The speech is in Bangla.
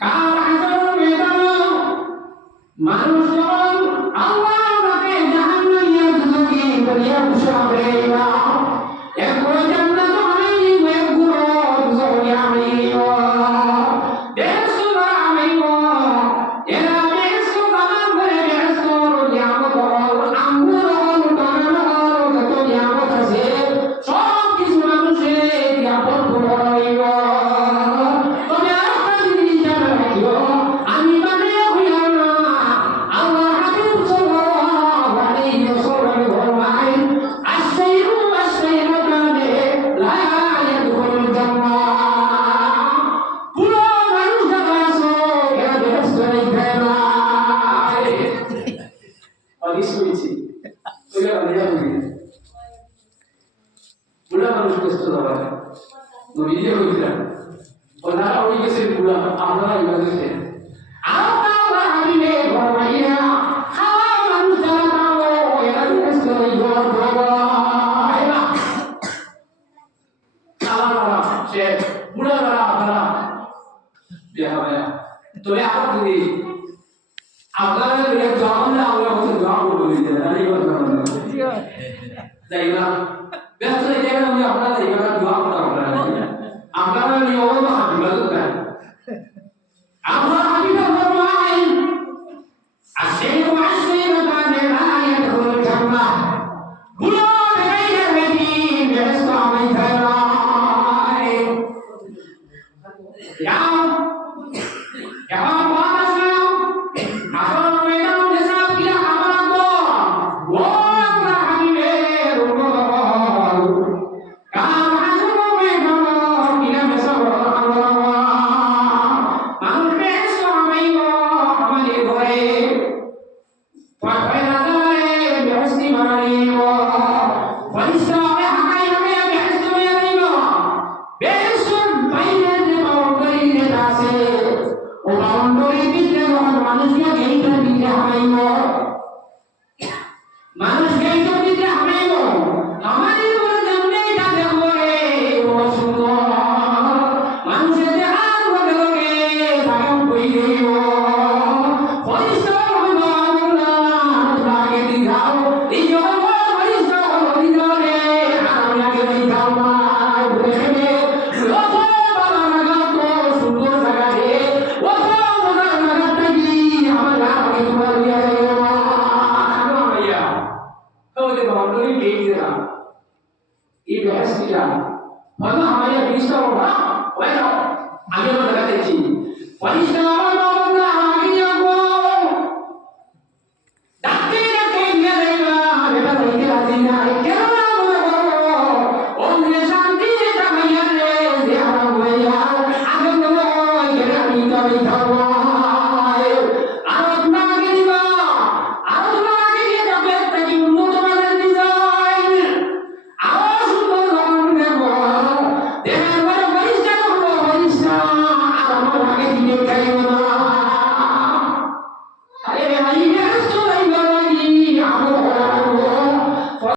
কার হাজার মেদানো মানুষ যখন আল্লাহ তাকে জাহান্নামের দুজকে বলিয়া ঘোষণা না এক করে জান্নাত আমি এক গুণ দুজকে আমি দেশ আমি এরা দেশ কামান করে দেশ নিয়ামত আঙ্গুর কামান কত নিয়ামত আছে সব কিছু মানুষের নিয়ামত বড়াইব তবে একটা জিনিস জানা রাখিও আমি মানে হইয়া না আল্লাহ হাবিব সাল্লাল্লাহু আলাইহি ওয়াসাল্লাম ফরমায় আশাইরু আশাইরু কানে লা ইয়াদখুলুল জান্নাহ পুরো মানুষ যারা আছে এরা বেহেশত যাইবে না হাদিস হইছে ওইটা বলিয়া বুড়া মানুষ বেহেশত যাবে নবীজি হইছিলেন ওনারা ওই গেছে বুড়া আপনারা ইবাদতে আল্লাহ হাবিবে ফরমাইয়া খাওয়া মানুষ যারা খাও এরা বেহেশত যাইবে না খাওয়া সে বুড়া যারা আপনারা বিয়া হবে তবে আবার যদি আপনারা যদি জবান না আমরা হচ্ছে দোয়া করবো এই কথা যাই না ব্যস্ত জায়গা আমি আপনারা এইভাবে দোয়া করতে আপনারা নিয়ম হাবিবা দেন আল্লাহ হাবিবা ফরমায় আশাইরু আশাইরু কানে লা ইয়াদখুলুল জান্নাহ বুড়ো বেরিয়ে বেরি বেহেশত আমি খায় এখন কথা শুনো আসল মেয়েরা দেশা কিলা খাবার গো ও আল্লাহ হাবিবের উম্মত কাম আসল মেয়েরা কিলা মেসা আল্লাহ মানুষ বেহেশত আমাইব আমাদের ঘরে পয়লা দারে বেহেশতি মারিব ফরিস্তা হবে হাকাই হবে বেহেশত মারিব বেহেশত বাইরে যে বাউন্ডারি যেটা আছে ও বাউন্ডারি ভিতরে যখন মানুষকে গেইটা দিতে হামাইব মানুষকে এইটা দিতে হামাইব আমাদের উপরে জানলে এটা দেখবো রে ও সুন্দর মানুষের যে হাত বদল গে তাকে কই দেব ফরিস্তা হইব আল্লাহ লাগে দিঘাও এই জগৎ ফরিস্তা হইব রে আরাম লাগে দিঘাও না বুঝে লোক বাবা মাগা তো সুন্দর জায়গা রে ও মজার মাগাটা কি আমার লাগে তোমার দিয়া যাইব না ভাইয়া তাহলে বাউন্ডারি গেই দিরা এই বেহেশতিটা মানে আমাদের ফরিস্তা বাবা ওই আগে আমরা দেখাচ্ছি ফরিস্তা